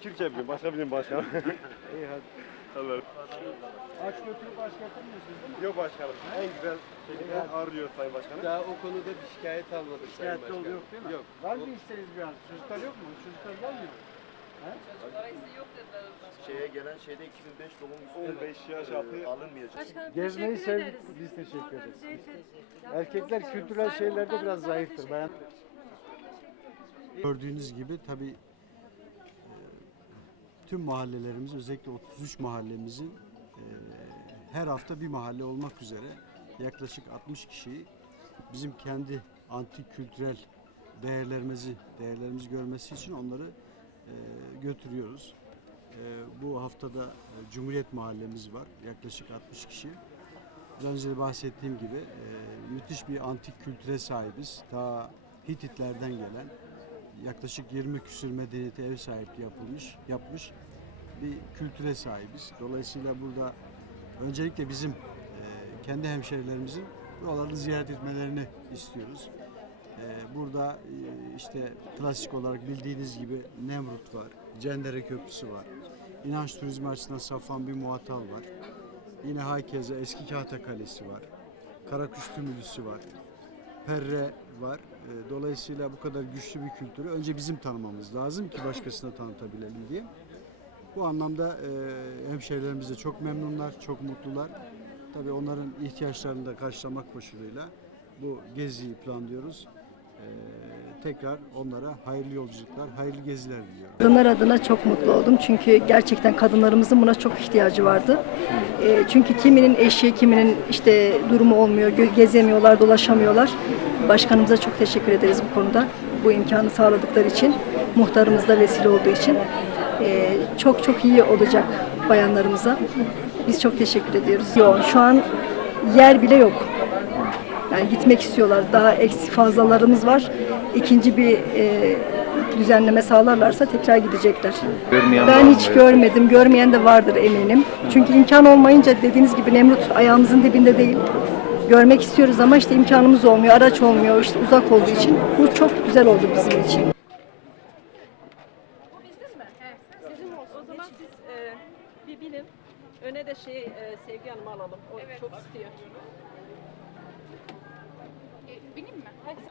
Türkçe biliyorum. Başka bilmiyorum başkanım. İyi hadi. Allah. Aç götürüp aç getirmiyorsunuz değil mi? Yok başkanım. En güzel şekilde ağırlıyor Sayın Başkanım. Daha o konuda bir şikayet almadık Sayın Şikayetli Başkanım. oluyor yok değil mi? Yok. Var mı isteğiniz biraz? Çocuklar yok mu? Çocuklar var mı? Şeye gelen şeyde 2005 doğum üstü 15 yaş altı alınmayacak. Başkanım Gezmeyi teşekkür ederiz. Biz teşekkür ederiz. Erkekler kültürel Sayın şeylerde biraz zayıftır. Bayan Gördüğünüz gibi tabii tüm mahallelerimiz özellikle 33 mahallemizin e, her hafta bir mahalle olmak üzere yaklaşık 60 kişiyi bizim kendi antik kültürel değerlerimizi değerlerimizi görmesi için onları e, götürüyoruz. E, bu haftada e, Cumhuriyet Mahallemiz var. Yaklaşık 60 kişi. Biraz önce de bahsettiğim gibi e, müthiş bir antik kültüre sahibiz. Ta Hititlerden gelen yaklaşık 20 küsür medeniyete ev sahipliği yapılmış, yapmış bir kültüre sahibiz. Dolayısıyla burada öncelikle bizim e, kendi hemşerilerimizin buraları ziyaret etmelerini istiyoruz. E, burada e, işte klasik olarak bildiğiniz gibi Nemrut var, Cendere Köprüsü var. İnanç turizmi açısından Safan bir muatal var. Yine hakeza Eski Kahta Kalesi var. Karakuş Tümülüsü var. Perre var. E, Dolayısıyla bu kadar güçlü bir kültürü önce bizim tanımamız lazım ki başkasına tanıtabilelim diye. Bu anlamda e, hemşehrilerimiz de çok memnunlar, çok mutlular. Tabii onların ihtiyaçlarını da karşılamak koşuluyla bu geziyi planlıyoruz. E, tekrar onlara hayırlı yolculuklar, hayırlı geziler diliyorum. Kadınlar adına çok mutlu oldum çünkü gerçekten kadınlarımızın buna çok ihtiyacı vardı. Ee, çünkü kiminin eşi, kiminin işte durumu olmuyor, gezemiyorlar, dolaşamıyorlar. Başkanımıza çok teşekkür ederiz bu konuda. Bu imkanı sağladıkları için, muhtarımız da vesile olduğu için. Ee, çok çok iyi olacak bayanlarımıza. Biz çok teşekkür ediyoruz. Yoğun. Şu an yer bile yok. Yani gitmek istiyorlar. Daha eksi fazlalarımız var. İkinci bir e, düzenleme sağlarlarsa tekrar gidecekler. ben hiç görmedim. Görmeyen de vardır eminim. Çünkü imkan olmayınca dediğiniz gibi Nemrut ayağımızın dibinde değil. Görmek istiyoruz ama işte imkanımız olmuyor, araç olmuyor, işte uzak olduğu için. Bu çok güzel oldu bizim için. Sizin olsun. O zaman siz e, bir. Öne de şey e, Sevgi Hanım'ı alalım. O çok istiyor. Bineyim mi? Hadi.